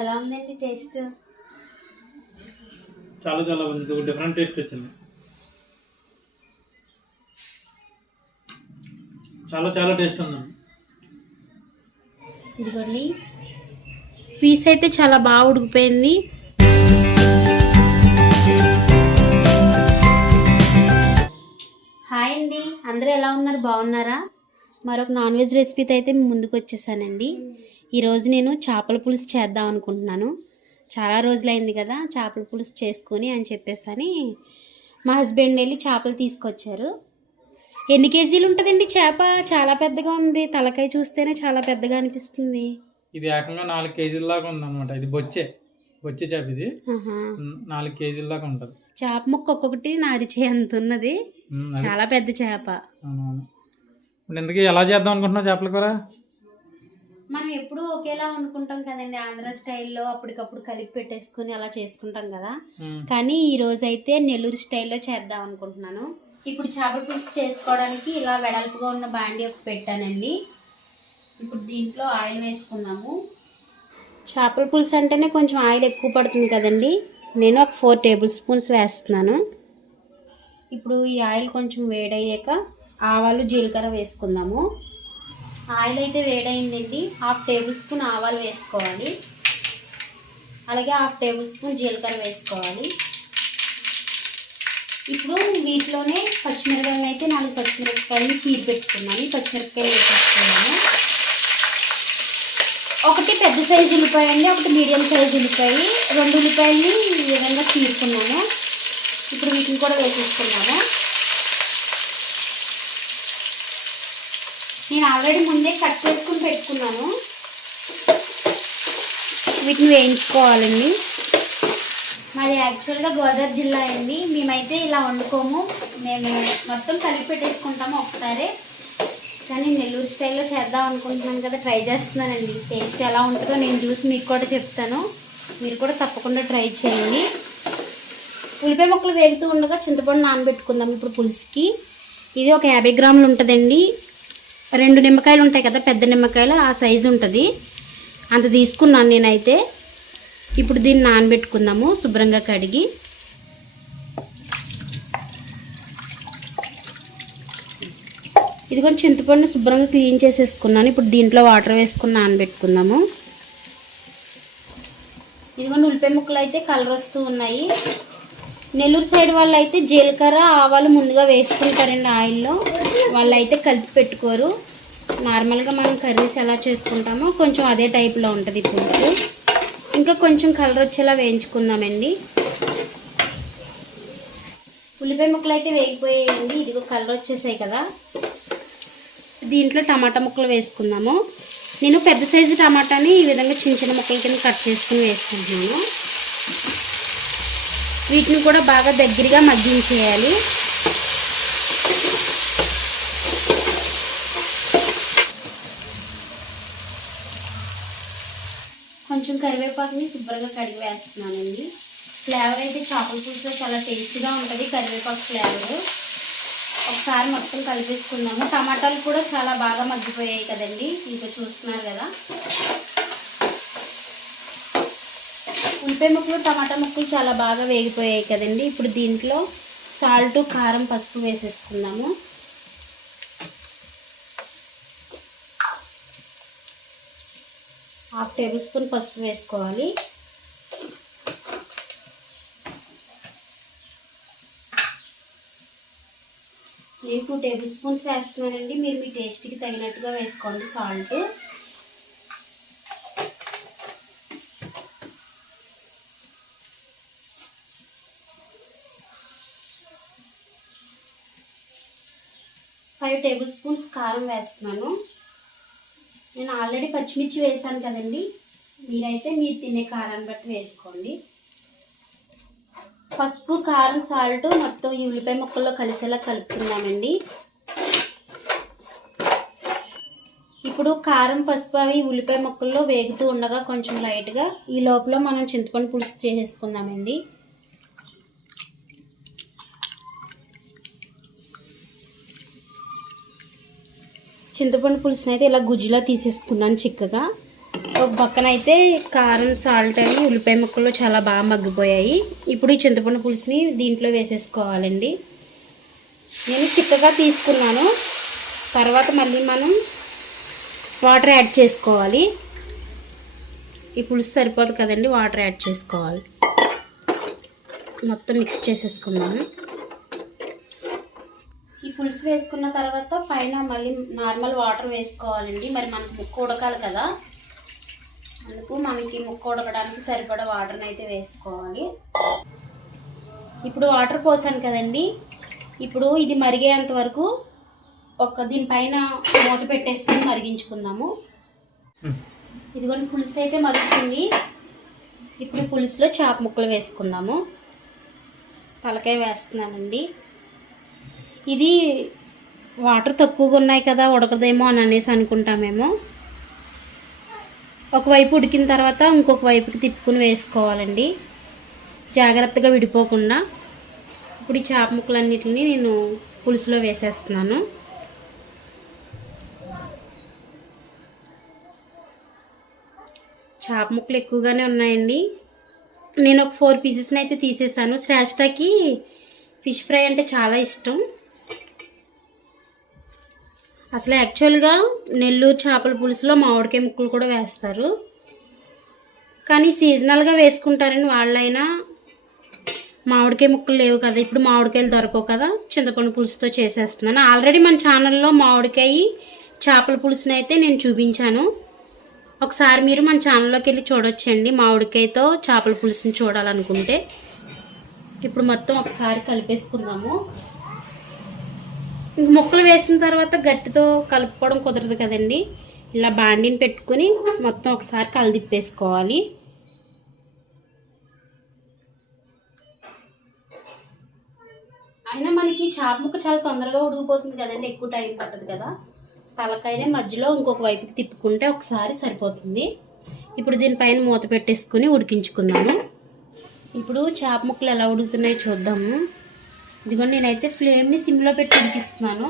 ఎలా ఉందండి టేస్ట్? చాలా చాలా బాగుంది. ఒక డిఫరెంట్ టేస్ట్ వచ్చింది. చాలా చాలా టేస్ట్ ఉందండి. ఇదిగోండి, పీస్ అయితే చాలా బాగా ఉడికిపోయింది. హాయ్ అండి, అందరూ ఎలా ఉన్నారు? బాగున్నారా? మరొక నాన్ వెజ్ రెసిపీతో అయితే మీ ముందుకు వచ్చేసానండి. ఈరోజు నేను చేపల పులుసు చేద్దాం అనుకుంటున్నాను. చాలా రోజులైంది కదా చేపల పులుసు చేసుకొని అని చెప్పేసి మా హస్బెండ్ వెళ్ళి చేపలు తీసుకొచ్చారు. ఎన్ని కేజీలు ఉంటుందండి చేప? చాలా పెద్దగా ఉంది. తలకాయ చూస్తేనే చాలా పెద్దగా అనిపిస్తుంది. ఇది ఏకంగా 4 కేజీల దాకా ఉందన్నమాట. ఇది బొచ్చే చేప. ఇది 4 కేజీల దాకా ఉంటుంది. చేప ముక్క ఒక్కొక్కటి నా అరిచే అంత ఉన్నది. చాలా పెద్ద చేప. ఇప్పుడు ఎందుకు ఎలా చేద్దాం అనుకుంటున్నావు చేపల కూర? మనం ఎప్పుడు ఒకేలా వండుకుంటాం కదండి, ఆంధ్ర స్టైల్లో అప్పటికప్పుడు కలిపి పెట్టేసుకుని అలా చేసుకుంటాం కదా. కానీ ఈ రోజు అయితే నెల్లూరు స్టైల్లో చేద్దాం అనుకుంటున్నాను. ఇప్పుడు చేపల పులుసు చేసుకోవడానికి ఇలా వెడల్పుగా ఉన్న బాండి ఒకటి పెట్టానండి. ఇప్పుడు దీంట్లో ఆయిల్ వేసుకున్నాము. చేపల పులుసు అంటేనే కొంచెం ఆయిల్ ఎక్కువ పడుతుంది కదండి. నేను ఒక 4 టేబుల్ స్పూన్స్ వేస్తున్నాను. ఇప్పుడు ఈ ఆయిల్ కొంచెం వేడయ్యాక ఆవాలు జీలకర్ర వేసుకుందాము. ఆయిల్ అయితే వేడైందండి. 1/2 టేబుల్ స్పూన్ ఆవాలు వేసుకోవాలి. అలాగే 1/2 టేబుల్ స్పూన్ జీలకర్ర వేసుకోవాలి. ఇప్పుడు వీటిలోనే పచ్చిమిరపకాయలు అయితే 4 పచ్చిమిరపకాయలు చీరి పెట్టుకున్నాను. పచ్చిమిరపకాయలు వేసేసుకున్నాను. ఒకటి పెద్ద సైజు ఉల్లిపాయ అండి, ఒకటి మీడియం సైజు ఉల్లిపాయ. 2 ఉల్లిపాయలని ఈ విధంగా చీరుకున్నాను. ఇప్పుడు వీటిని కూడా వేసేసుకున్నాను. నేను ఆల్రెడీ ముందే కట్ చేసుకుని పెట్టుకున్నాను. వీటిని వేయించుకోవాలండి. మాది యాక్చువల్గా గోదావరి జిల్లా అండి. మేమైతే ఇలా వండుకోము, మేము మొత్తం కలిపి పెట్టేసుకుంటాము ఒకసారి. కానీ నెల్లూరు స్టైల్లో చేద్దాం అనుకుంటున్నాను కదా, ట్రై చేస్తున్నానండి. టేస్ట్ ఎలా ఉంటుందో నేను చూసి మీకు కూడా చెప్తాను. మీరు కూడా తప్పకుండా ట్రై చేయండి. ఉల్లిపాయ ముక్కలు వేగుతూ ఉండగా చింతపండు నానబెట్టుకుందాం ఇప్పుడు పులుసుకి. ఇది ఒక 50 గ్రాములు ఉంటుందండి. 2 నిమ్మకాయలు ఉంటాయి కదా, పెద్ద నిమ్మకాయలు, ఆ సైజు ఉంటుంది. అంత తీసుకున్నాను నేనైతే. ఇప్పుడు దీన్ని నానబెట్టుకుందాము శుభ్రంగా కడిగి. ఇది కూడా చింతపండు శుభ్రంగా క్లీన్ చేసేసుకున్నాను. ఇప్పుడు దీంట్లో వాటర్ వేసుకుని నానబెట్టుకుందాము. ఇదిగోండి, ఉల్లిపాయ ముక్కలు అయితే కలర్ వస్తూ ఉన్నాయి. నెల్లూరు సైడ్ వాళ్ళు అయితే జీలకర్ర ఆవాలు ముందుగా వేసుకుంటారండి ఆయిల్లో. వాళ్ళు అయితే కలిపి పెట్టుకోరు. నార్మల్గా మనం కర్రీస్ ఎలా చేసుకుంటామో కొంచెం అదే టైప్లో ఉంటుంది పులుసు. ఇంకా కొంచెం కలర్ వచ్చేలా వేయించుకుందామండి. ఉల్లిపాయ ముక్కలు అయితే వేగిపోయాయండి. ఇదిగో కలర్ వచ్చేసాయి కదా. దీంట్లో టమాటా ముక్కలు వేసుకుందాము. నేను పెద్ద సైజు టమాటాని ఈ విధంగా చిన్న చిన్న ముక్కల కింద కట్ చేసుకుని వేసుకుంటున్నాను. వీటిని కూడా బాగా దగ్గరగా మగ్గించేయాలి. కొంచెం కరివేపాకుని శుభ్రంగా కడిగి వేస్తున్నానండి. ఫ్లేవర్ అయితే చేపల పులుసులో చాలా టేస్టీగా ఉంటుంది, కరివేపాకు ఫ్లేవరు. ఒకసారి మొత్తం కలిపేసుకుందాము. టమాటాలు కూడా చాలా బాగా మగ్గిపోయాయి కదండి, ఇంకా చూస్తున్నారు కదా. ఉల్లిపాయ ముక్కలు టమాటా ముక్కలు చాలా బాగా వేగిపోయాయి కదండి. ఇప్పుడు దీంట్లో సాల్ట్, కారం, పసుపు వేసేసుకుందాము. హాఫ్ టేబుల్ స్పూన్ పసుపు వేసుకోవాలి. నేను 2 టేబుల్ స్పూన్స్ వేస్తున్నానండి. మీరు మీ టేస్ట్కి తగినట్టుగా వేసుకోండి సాల్ట్. ఫైవ్ టేబుల్ స్పూన్స్ కారం వేస్తున్నాను. నేను ఆల్రెడీ పచ్చిమిర్చి వేసాను కదండి, మీరైతే మీరు తినే కారాన్ని బట్టి వేసుకోండి. పసుపు, కారం, సాల్ట్ మొత్తం ఈ ఉల్లిపాయ ముక్కల్లో కలిసేలా కలుపుకుందామండి. ఇప్పుడు కారం, పసుపు అవి ఉల్లిపాయ ముక్కల్లో వేగుతూ ఉండగా కొంచెం లైట్గా ఈ లోపల మనం చింతపండు పులుసు చేసేసుకుందామండి. చింతపండు పులుసుని అయితే ఇలా గుజ్జులా తీసేసుకున్నాను చిక్కగా. ఒక పక్కన అయితే కారం, సాల్ట్ అవి ఉల్లిపాయ ముక్కలు చాలా బాగా మగ్గిపోయాయి. ఇప్పుడు ఈ చింతపండు పులుసుని దీంట్లో వేసేసుకోవాలండి. నేను చిక్కగా తీసుకున్నాను. తర్వాత మళ్ళీ మనం వాటర్ యాడ్ చేసుకోవాలి. ఈ పులుసు సరిపోదు కదండి, వాటర్ యాడ్ చేసుకోవాలి. మొత్తం మిక్స్ చేసేసుకున్నాను. ఈ పులుసు వేసుకున్న తర్వాత పైన మళ్ళీ నార్మల్ వాటర్ వేసుకోవాలండి. మరి మనకు ముక్క ఉడకాలి కదా, అందుకు మనకి ముక్క ఉడకడానికి సరిపడా వాటర్ని అయితే వేసుకోవాలి. ఇప్పుడు వాటర్ పోసాను కదండి, ఇప్పుడు ఇది మరిగేంత వరకు దీనిపైన మూత పెట్టేసుకుని మరిగించుకుందాము. ఇదిగోండి పులుసు అయితే మరుగుతుంది. ఇప్పుడు పులుసులో చేప ముక్కలు వేసుకుందాము. తలకాయ వేస్తున్నానండి. ఇది వాటర్ తక్కువగా ఉన్నాయి కదా, ఉడకదేమో అని అనేసి అనుకుంటామేమో. ఒకవైపు ఉడికిన తర్వాత ఇంకొక వైపుకి తిప్పుకుని వేసుకోవాలండి, జాగ్రత్తగా విడిపోకుండా. ఇప్పుడు ఈ చేప ముక్కలన్నిటిని నేను పులుసులో వేసేస్తున్నాను. చేప ముక్కలు ఎక్కువగానే ఉన్నాయండి. నేను ఒక 4 పీసెస్ని అయితే తీసేసాను. శ్రేష్టకి ఫిష్ ఫ్రై అంటే చాలా ఇష్టం. అసలు యాక్చువల్గా నెల్లూరు చేపల పులుసులో మామిడికాయ ముక్కలు కూడా వేస్తారు, కానీ సీజనల్గా వేసుకుంటారని వాళ్ళైనా మామిడికాయ ముక్కలు లేవు కదా, ఇప్పుడు మామిడికాయలు దొరకవు కదా, చింతపండు పులుసుతో చేసేస్తున్నాను. ఆల్రెడీ మన ఛానల్లో మామిడికాయ చేపల పులుసుని అయితే నేను చూపించాను. ఒకసారి మీరు మన ఛానల్లోకి వెళ్ళి చూడొచ్చండి, మామిడికాయతో చేపల పులుసుని చూడాలనుకుంటే. ఇప్పుడు మొత్తం ఒకసారి కలిపేసుకుందాము. ఇంక ముక్కలు వేసిన తర్వాత గట్టితో కలుపుకోవడం కుదరదు కదండి, ఇలా బాండిని పెట్టుకుని మొత్తం ఒకసారి కలిదిప్పేసుకోవాలి. అయినా మనకి చేప ముక్క చాలా తొందరగా ఉడికిపోతుంది కదండి, ఎక్కువ టైం పట్టదు కదా. తలకాయనే మధ్యలో ఇంకొక వైపుకి తిప్పుకుంటే ఒకసారి సరిపోతుంది. ఇప్పుడు దీనిపైన మూత పెట్టేసుకుని ఉడికించుకుందాము. ఇప్పుడు చేప ముక్కలు ఎలా ఉడుకుతున్నాయో చూద్దాము. ఇదిగోండి నేనైతే ఫ్లేమ్ని సిమ్లో పెట్టి ఉడికిస్తున్నాను.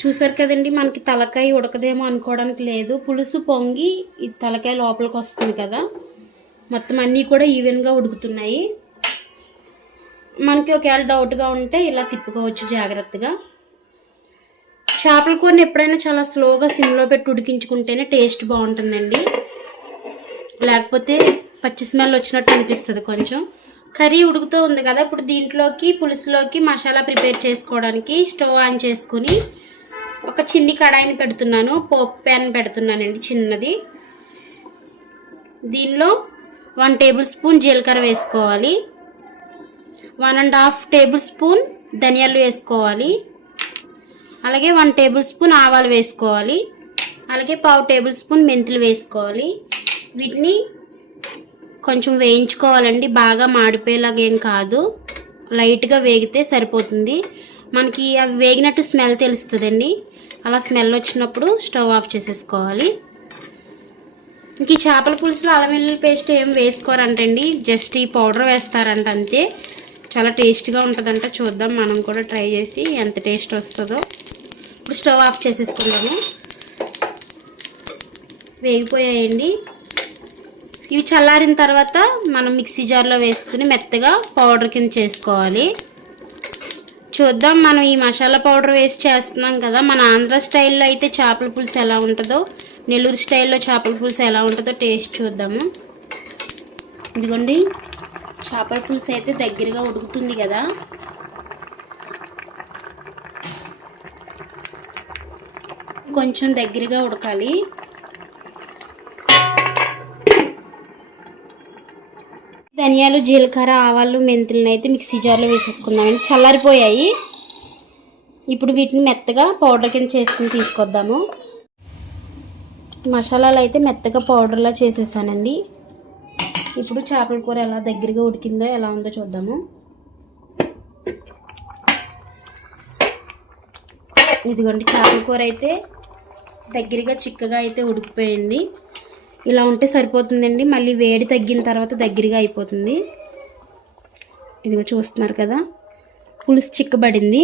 చూసారు కదండి, మనకి తలకాయ ఉడకదేమో అనుకోవడానికి లేదు. పులుసు పొంగి ఈ తలకాయ లోపలికి వస్తుంది కదా, మొత్తం అన్నీ కూడా ఈవెన్గా ఉడుకుతున్నాయి. మనకి ఒకవేళ డౌట్గా ఉంటే ఇలా తిప్పుకోవచ్చు జాగ్రత్తగా. చేపల కూరని ఎప్పుడైనా చాలా స్లోగా సిమ్లో పెట్టి ఉడికించుకుంటేనే టేస్ట్ బాగుంటుందండి, లేకపోతే పచ్చి స్మెల్ వచ్చినట్టు అనిపిస్తుంది కొంచెం. కర్రీ ఉడుకుతూ ఉంది కదా, ఇప్పుడు దీంట్లోకి పులుసులోకి మసాలా ప్రిపేర్ చేసుకోవడానికి స్టవ్ ఆన్ చేసుకుని ఒక చిన్ని కడాయిని పెడుతున్నాను. పోపు ప్యాన్ పెడుతున్నానండి చిన్నది. దీనిలో 1 టేబుల్ స్పూన్ జీలకర్ర వేసుకోవాలి, 1.5 టేబుల్ స్పూన్ ధనియాలు వేసుకోవాలి, అలాగే 1 టేబుల్ స్పూన్ ఆవాలు వేసుకోవాలి, అలాగే 1/2 టేబుల్ స్పూన్ మెంతులు వేసుకోవాలి. వీటిని కొంచెం వేయించుకోవాలండి, బాగా మాడిపోయేలాగా ఏం కాదు, లైట్గా వేగితే సరిపోతుంది. మనకి అవి వేగినట్టు స్మెల్ తెలుస్తుందండి, అలా స్మెల్ వచ్చినప్పుడు స్టవ్ ఆఫ్ చేసేసుకోవాలి. ఇంక ఈ చేపల పులుసులో అల్లం వెల్లుల్లి పేస్ట్ ఏం వేసుకోరంటండి, జస్ట్ ఈ పౌడర్ వేస్తారంట అంతే. చాలా టేస్ట్గా ఉంటుందంట. చూద్దాం మనం కూడా ట్రై చేసి ఎంత టేస్ట్ వస్తుందో. ఇప్పుడు స్టవ్ ఆఫ్ చేసేసుకుందాము. వేగిపోయాయండి. ఇవి చల్లారిన తర్వాత మనం మిక్సీ జార్లో వేసుకుని మెత్తగా పౌడర్ కింద చేసుకోవాలి. చూద్దాం మనం ఈ మసాలా పౌడర్ వేసి చేస్తున్నాం కదా, మన ఆంధ్ర స్టైల్లో అయితే చేపల పులుసు ఎలా ఉంటుందో, నెల్లూరు స్టైల్లో చేపల పులుసు ఎలా ఉంటుందో టేస్ట్ చూద్దాము. ఇదిగోండి చేపల పులుసు అయితే దగ్గరగా ఉడుకుతుంది కదా, కొంచెం దగ్గరగా ఉడకాలి. ధనియాలు, జీలకర్ర, ఆవాలు, మెంతులను అయితే మిక్సీ జార్లో వేసేసుకుందామండి. చల్లారిపోయాయి. ఇప్పుడు వీటిని మెత్తగా పౌడర్ కింద చేసుకుని తీసుకొద్దాము. మసాలాలు అయితే మెత్తగా పౌడర్లా చేసేసానండి. ఇప్పుడు చేపల కూర ఎలా దగ్గరగా ఉడికిందో ఎలా ఉందో చూద్దాము. ఇదిగోండి చేపల కూర అయితే దగ్గరగా చిక్కగా అయితే ఉడికిపోయింది. ఇలా ఉంటే సరిపోతుందండి. మళ్ళీ వేడి తగ్గిన తర్వాత దగ్గరగా అయిపోతుంది. ఇదిగో చూస్తున్నారు కదా, పులుసు చిక్కబడింది.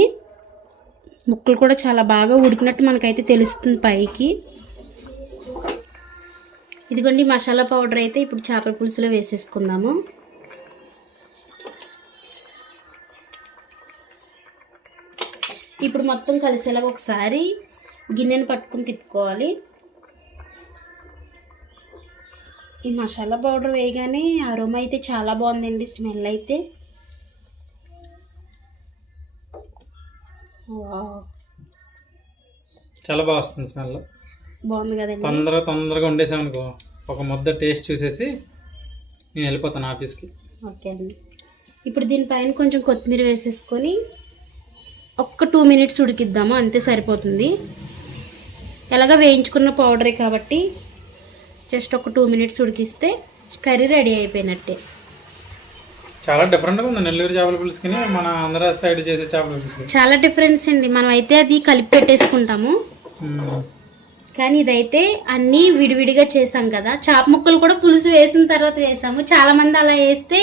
ముక్కలు కూడా చాలా బాగా ఉడికినట్టు మనకైతే తెలుస్తుంది పైకి. ఇదిగోండి మసాలా పౌడర్ అయితే ఇప్పుడు చేపల పులుసులో వేసేసుకుందాము. ఇప్పుడు మొత్తం కలిసేలాగా ఒకసారి గిన్నెను పట్టుకుని తిప్పుకోవాలి. ఈ మసాలా పౌడర్ వేయగానే అరోమా అయితే చాలా బాగుందండి. స్మెల్ అయితే చాలా బాగా వస్తుంది. స్మెల్ బాగుంది కదండి. తొందరగా వండేసాం అనుకో, ఒక ముద్ద టేస్ట్ చూసేసి నేను వెళ్ళిపోతాను ఆఫీస్కి. ఓకే అండి. ఇప్పుడు దీనిపైన కొంచెం కొత్తిమీర వేసేసుకొని ఒక్క 2 మినిట్స్ ఉడికిద్దాము, అంతే సరిపోతుంది. ఎలాగ వేయించుకున్న పౌడరే కాబట్టి జస్ట్ ఒక 2 మినిట్స్ ఉడికిస్తే కర్రీ రెడీ అయిపోయినట్టే. చాలా డిఫరెంట్గా ఉంది నెల్లూరు చేపల పులుసుకి మన ఆంధ్ర సైడ్ చేసే చేపల పులుసుకి. చాలా డిఫరెన్స్ అండి. మనం అయితే అది కలిపి పెట్టేసుకుంటాము, కానీ ఇదైతే అన్నీ విడివిడిగా చేసాం కదా. చేప ముక్కలు కూడా పులుసు వేసిన తర్వాత వేసాము. చాలామంది అలా వేస్తే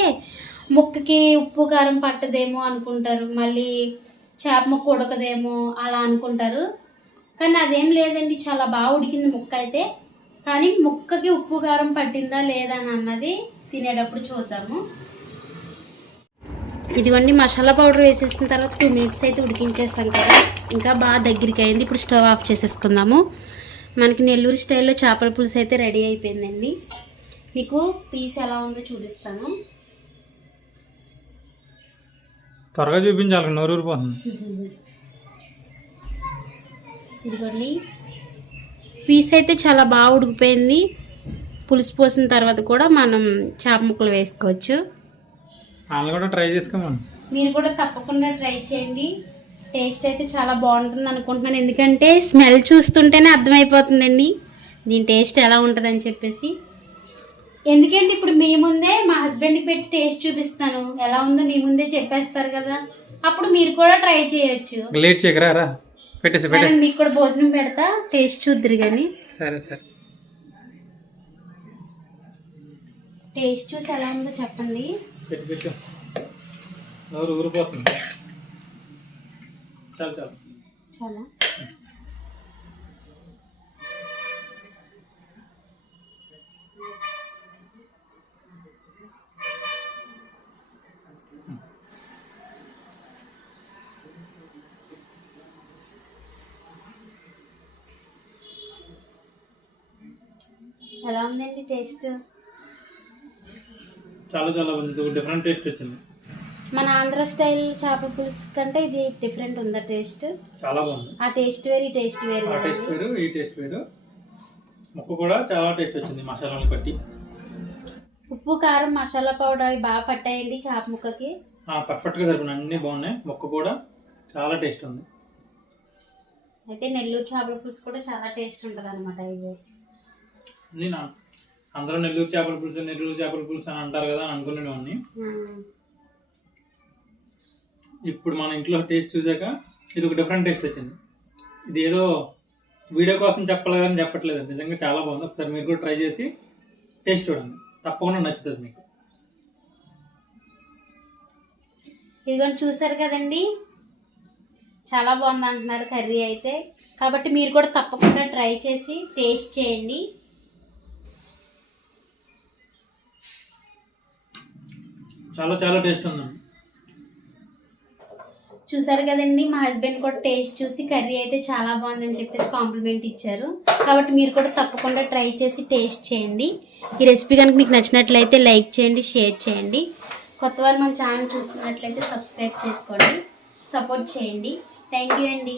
ముక్కకి ఉప్పు కారం పట్టదేమో అనుకుంటారు, మళ్ళీ చేప ముక్క ఉడకదేమో అలా అనుకుంటారు. కానీ అదేం లేదండి, చాలా బాగా ఉడికింది ముక్క అయితే. కానీ ముక్కకి ఉప్పు కారం పట్టిందా లేదా అని అన్నది తినేటప్పుడు చూద్దాము. ఇదిగోండి మసాలా పౌడర్ వేసేసిన తర్వాత 2 మినిట్స్ అయితే ఉడికించేసాం కదా, ఇంకా బాగా దగ్గరికి అయింది. ఇప్పుడు స్టవ్ ఆఫ్ చేసేసుకుందాము. మనకి నెల్లూరు స్టైల్లో చేపల పులుసు అయితే రెడీ అయిపోయిందండి. మీకు పీస్ ఎలా ఉందో చూపిస్తాను. త్వరగా చూపించాలి, నోరు ఊరిపోతుంది. ఇదిగోండి పీస్ అయితే చాలా బాగా ఉడికిపోయింది. పులుసు పోసిన తర్వాత కూడా మనం చేప ముక్కలు వేసుకోవచ్చు. వాళ్ళు కూడా ట్రై చేసుకోమని, మీరు కూడా తప్పకుండా ట్రై చేయండి. టేస్ట్ అయితే చాలా బాగుంటుంది అనుకుంటున్నాను, ఎందుకంటే స్మెల్ చూస్తుంటేనే అర్థమైపోతుందండి దీని టేస్ట్ ఎలా ఉంటుందని చెప్పేసి. ఎందుకంటే ఇప్పుడు మీ ముందే మా హస్బెండ్కి పెట్టి టేస్ట్ చూపిస్తాను, ఎలా ఉందో మీ ముందే చెప్పేస్తారు కదా, అప్పుడు మీరు కూడా ట్రై చేయొచ్చు. లేట్ చేయకరా, పెట్టేసి మీకు కూడా భోజనం పెడతా, టేస్ట్ చూద్దరు కానీ. సరే సరే, టేస్ట్ చూసి ఎలా ఉందో చెప్పండి. పెట్టు, నోరు ఊరిపోతుంది. చాలా చాలా చాలా ఎలా ఉందండి టేస్ట్? చాలా చాలా డిఫరెంట్ టేస్ట్ వచ్చింది. మన ఆంధ్ర స్టైల్ చేపల పులుసు కంటే ఇది డిఫరెంట్ ఉందా టేస్ట్? చాలా బాగుంది. ఆ టేస్ట్ వేరు, ఈ టేస్ట్ వేరు. ఆ టేస్ట్ వేరు, ఈ టేస్ట్ వేరు. ముక్క కూడా చాలా టేస్ట్ వచ్చింది మసాలాలు పట్టి. ఉప్పు కారం మసాలా పౌడర్ అవి బాగా పట్టాయండి చేప ముక్కకి. పర్ఫెక్ట్గా సరిపోయినాయి, అన్నీ బాగున్నాయి. ముక్క కూడా చాలా టేస్ట్ ఉంది. అయితే నెల్లూరు చేపల పులుసు కూడా చాలా టేస్ట్ ఉంటుంది అనమాట. ఇది నేను అందరూ నెల్లూరు చేపల పులుసు అని అంటారు కదా అని అనుకునేవాడిని. ఇప్పుడు మన ఇంట్లో టేస్ట్ చూసాక ఇది ఒక డిఫరెంట్ టేస్ట్ వచ్చింది. ఇది ఏదో వీడియో కోసం చెప్పలేదని చెప్పట్లేదు, నిజంగా చాలా బాగుంది. ఒకసారి మీరు కూడా ట్రై చేసి టేస్ట్ చూడండి, తప్పకుండా నచ్చుతుంది మీకు. ఇదిగోండి చూసారు కదండి, చాలా బాగుంది అంటున్నారు కర్రీ అయితే. కాబట్టి మీరు కూడా తప్పకుండా ట్రై చేసి టేస్ట్ చేయండి. చాలా చాలా టేస్ట్ ఉందండి. చూసారు కదండి, మా హస్బెండ్ కూడా టేస్ట్ చూసి కర్రీ అయితే చాలా బాగుందని చెప్పేసి కాంప్లిమెంట్ ఇచ్చారు. కాబట్టి మీరు కూడా తప్పకుండా ట్రై చేసి టేస్ట్ చేయండి. ఈ రెసిపీ కనుక మీకు నచ్చినట్లయితే లైక్ చేయండి, షేర్ చేయండి. కొత్త వారు మన ఛానల్ చూస్తున్నట్లయితే సబ్స్క్రైబ్ చేసుకోండి, సపోర్ట్ చేయండి. థ్యాంక్ యూ అండి.